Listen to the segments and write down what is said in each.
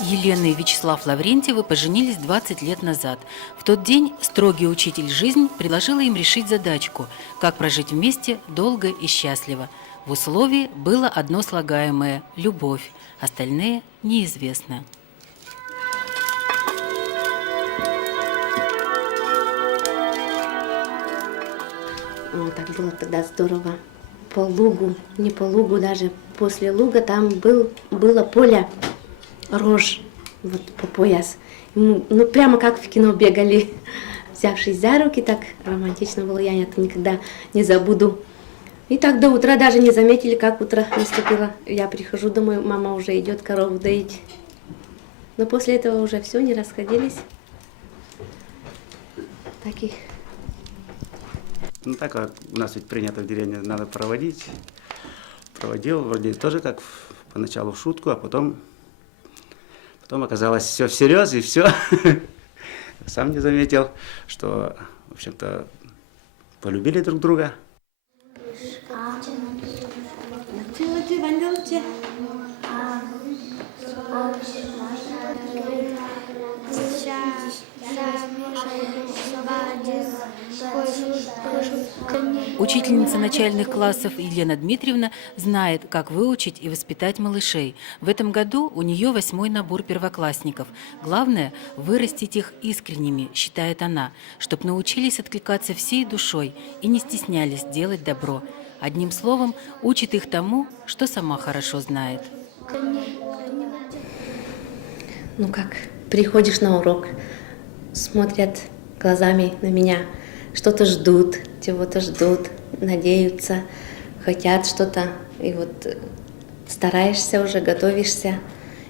Елена и Вячеслав Лаврентьевы поженились 20 лет назад. В тот день строгий учитель жизнь предложила им решить задачку, как прожить вместе долго и счастливо. В условии было одно слагаемое – любовь, остальные – неизвестно. Так было тогда здорово. По лугу, не по лугу, даже после луга там было поле, рожь, вот по пояс. Ну, прямо как в кино бегали, взявшись за руки, так романтично было, я это никогда не забуду. И так до утра даже не заметили, как утро наступило. Я прихожу, думаю, мама уже идет корову доить. Но после этого уже все, не расходились. Так и... Ну так как у нас ведь принято в деревне, надо проводить. Проводил, вроде тоже как поначалу в шутку, а потом оказалось все всерьез и все. Сам не заметил, что, в общем-то, полюбили друг друга. Учительница начальных классов Елена Дмитриевна знает, как выучить и воспитать малышей. В этом году у нее 8-й набор первоклассников. Главное – вырастить их искренними, считает она, чтобы научились откликаться всей душой и не стеснялись делать добро. Одним словом, учит их тому, что сама хорошо знает. Ну как, приходишь на урок, смотрят глазами на меня, что-то ждут, чего-то ждут, надеются, хотят что-то. И вот стараешься уже, готовишься.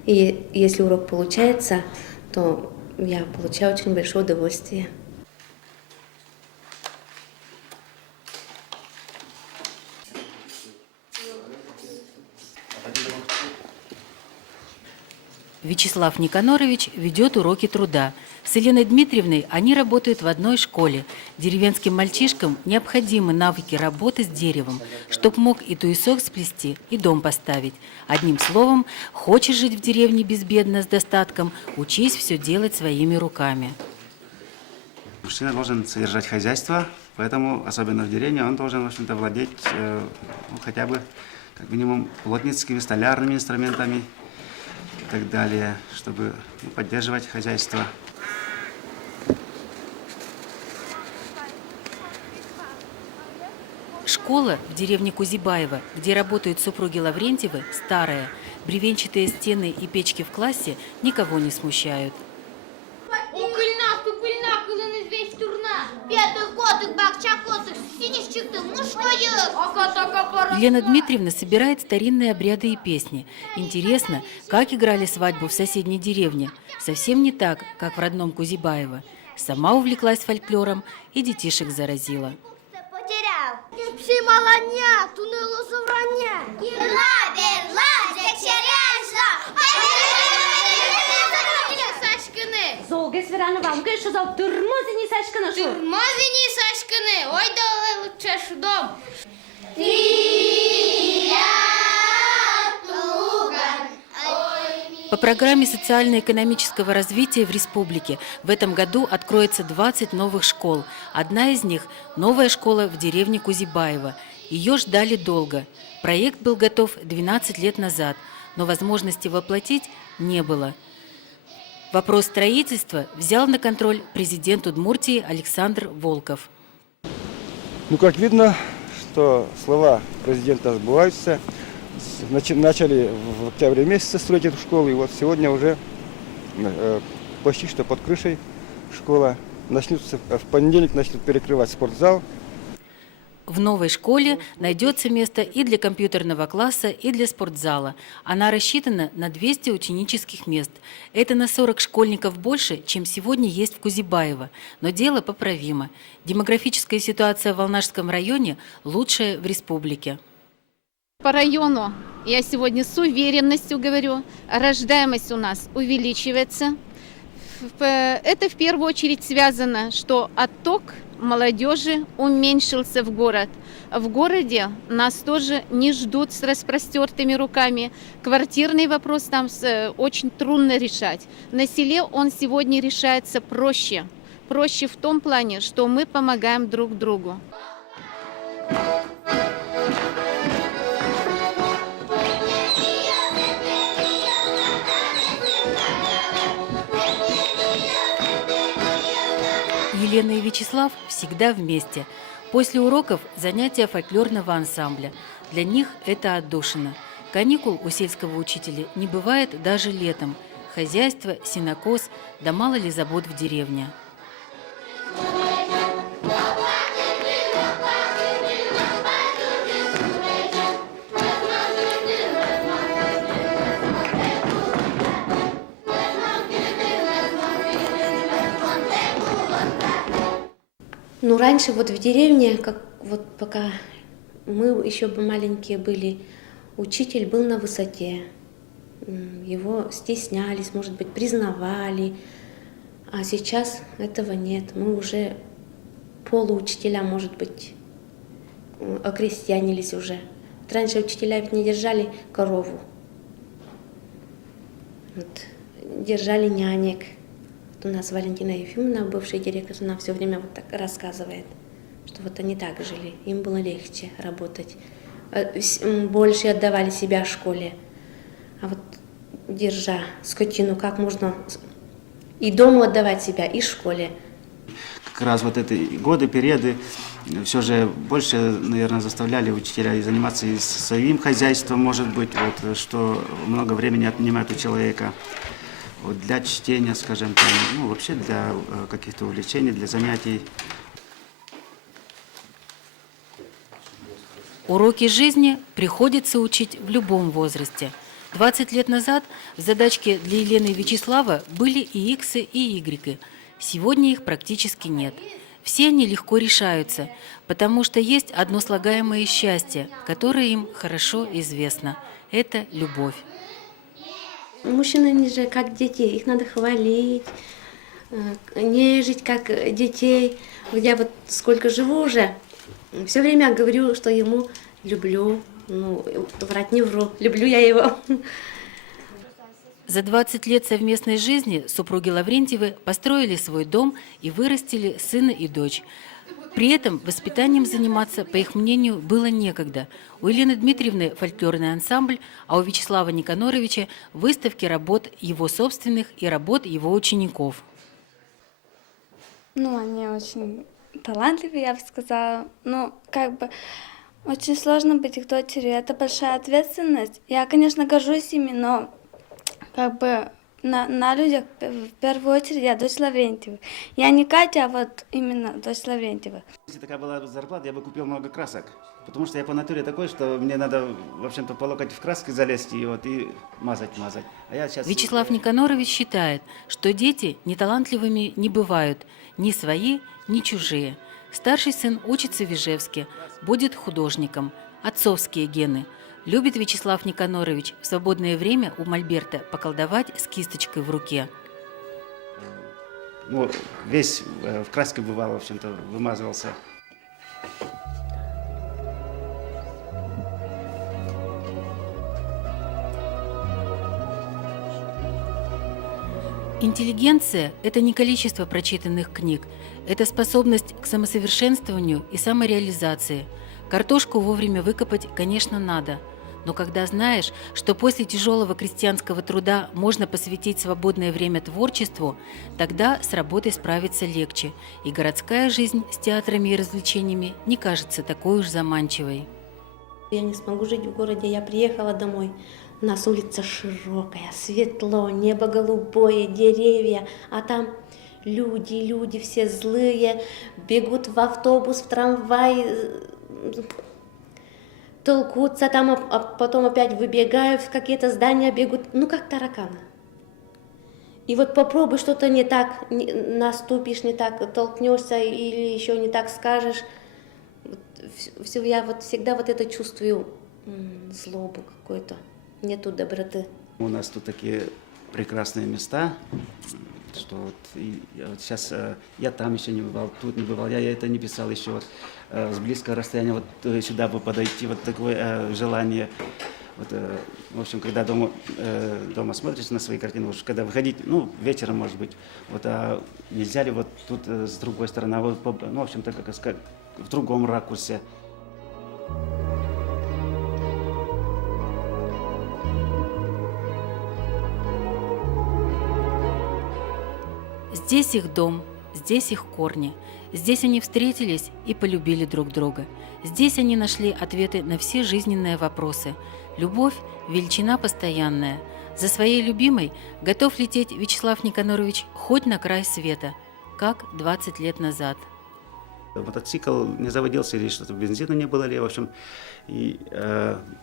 И если урок получается, то я получаю очень большое удовольствие. Вячеслав Никонорович ведет уроки труда. С Еленой Дмитриевной они работают в одной школе. Деревенским мальчишкам необходимы навыки работы с деревом, чтоб мог и туесок сплести, и дом поставить. Одним словом, хочешь жить в деревне безбедно, с достатком, учись все делать своими руками. Мужчина должен содержать хозяйство, поэтому, особенно в деревне, он должен, в общем-то, владеть хотя бы, как минимум, плотницкими, столярными инструментами и так далее, чтобы поддерживать хозяйство. Школа в деревне Кузибаево, где работают супруги Лаврентьевы, старая. Бревенчатые стены и печки в классе никого не смущают. Елена Дмитриевна собирает старинные обряды и песни. Интересно, как играли свадьбу в соседней деревне. Совсем не так, как в родном Кузибаево. Сама увлеклась фольклором и детишек заразила. По программе социально-экономического развития в республике в этом году откроется 20 новых школ. Одна из них – новая школа в деревне Кузибаево. Ее ждали долго. Проект был готов 12 лет назад, но возможности воплотить не было. Вопрос строительства взял на контроль президент Удмуртии Александр Волков. Ну, как видно, что слова президента сбываются. Начали в октябре месяце строить эту школу, и вот сегодня уже почти что под крышей школа. В понедельник начнут перекрывать спортзал. В новой школе найдется место и для компьютерного класса, и для спортзала. Она рассчитана на 200 ученических мест. Это на 40 школьников больше, чем сегодня есть в Кузибаево. Но дело поправимо. Демографическая ситуация в Волнажском районе лучшая в республике. По району, я сегодня с уверенностью говорю, рождаемость у нас увеличивается. Это в первую очередь связано, что отток молодежи уменьшился в город. В городе нас тоже не ждут с распростертыми руками. Квартирный вопрос там очень трудно решать. На селе он сегодня решается проще. Проще в том плане, что мы помогаем друг другу. Елена и Вячеслав всегда вместе. После уроков занятия фольклорного ансамбля. Для них это отдушина. Каникул у сельского учителя не бывает даже летом. Хозяйство, сенокос, да мало ли забот в деревне. Ну, раньше вот в деревне, как вот пока мы еще бы маленькие были, учитель был на высоте. Его стеснялись, может быть, признавали. А сейчас этого нет. Мы уже полуучителя, может быть, окрестьянились уже. Вот раньше учителя ведь не держали корову. Вот, держали нянек. Вот у нас Валентина Ефимовна, бывший директор, она все время вот так рассказывает, что вот они так жили, им было легче работать, больше отдавали себя школе. А вот держа скотину, как можно и дому отдавать себя, и школе. Как раз вот эти годы, периоды все же больше, наверное, заставляли учителя заниматься и своим хозяйством, может быть, вот, что много времени отнимает у человека. Вот для чтения, скажем, там, ну, вообще для каких-то увлечений, для занятий. Уроки жизни приходится учить в любом возрасте. 20 лет назад в задачке для Елены и Вячеслава были и иксы, и игреки. Сегодня их практически нет. Все они легко решаются, потому что есть одно слагаемое счастье, которое им хорошо известно. Это любовь. Мужчины, они же как дети, их надо хвалить, нежить как детей. Вот я вот сколько живу уже, все время говорю, что ему люблю, ну, врать не вру, люблю я его. За 20 лет совместной жизни супруги Лаврентьевы построили свой дом и вырастили сына и дочь. При этом воспитанием заниматься, по их мнению, было некогда. У Елены Дмитриевны фольклорный ансамбль, а у Вячеслава Никоноровича выставки работ его собственных и работ его учеников. Ну, они очень талантливые, я бы сказала. Ну, как бы очень сложно быть их дочерью, это большая ответственность. Я, конечно, горжусь ими, но как бы на людях в первую очередь я дочь Лаврентьева. Я не Катя, а вот именно дочь Лаврентьева. Если такая была зарплата, я бы купил много красок. Потому что я по натуре такой, что мне надо, в общем-то, по локоть в краски залезть и мазать. А я сейчас... Вячеслав Никонорович считает, что дети неталантливыми не бывают, ни свои, ни чужие. Старший сын учится в Ижевске, будет художником. Отцовские гены. Любит Вячеслав Никонорович в свободное время у мольберта поколдовать с кисточкой в руке. Ну, весь в краске бывало, в общем-то, вымазывался. Интеллигенция – это не количество прочитанных книг, это способность к самосовершенствованию и самореализации. Картошку вовремя выкопать, конечно, надо, Но когда знаешь, что после тяжелого крестьянского труда можно посвятить свободное время творчеству, тогда с работой справиться легче, и городская жизнь с театрами и развлечениями не кажется такой уж заманчивой. Я не смогу жить в городе, я приехала домой. У нас улица широкая, светло, небо голубое, деревья, а там люди все злые, бегут в автобус, в трамвай, толкутся там, а потом опять выбегают в какие-то здания, бегут, ну как тараканы. И вот попробуй что-то не так, наступишь не так, толкнешься или еще не так скажешь. Все, я вот всегда вот это чувствую, злобу какую-то, нету доброты. У нас тут такие прекрасные места, что вот, вот сейчас я там еще не бывал, тут не бывал, я это не писал еще вот, с близкого расстояния вот сюда бы подойти, вот такое желание. Вот, в общем, когда дома смотришь на свои картины, уж когда выходить, ну, вечером, может быть, вот, а нельзя ли вот тут с другой стороны, вот, ну, в общем-то, как сказать, в другом ракурсе. Здесь их дом, здесь их корни. Здесь они встретились и полюбили друг друга. Здесь они нашли ответы на все жизненные вопросы. Любовь – величина постоянная. За своей любимой готов лететь Вячеслав Никонорович хоть на край света, как 20 лет назад. Мотоцикл не заводился, или что-то бензина не было ли, в общем. И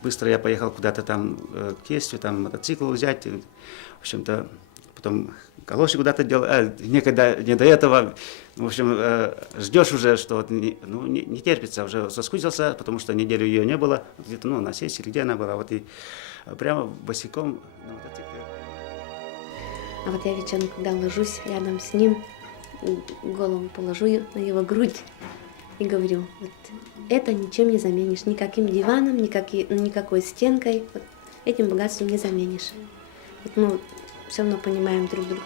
быстро я поехал куда-то там к тестю, там мотоцикл взять. В общем-то, потом калоши куда-то делал, никогда не до этого. В общем, ждешь уже, что вот, не терпится, уже соскучился, потому что неделю ее не было, где-то на сессии, где она была, вот и прямо босиком на мотоцикле. А вот я вечером, когда ложусь рядом с ним, голову положу на его грудь и говорю, вот это ничем не заменишь, никаким диваном, никакой стенкой, вот этим богатством не заменишь. Вот мы все равно понимаем друг друга.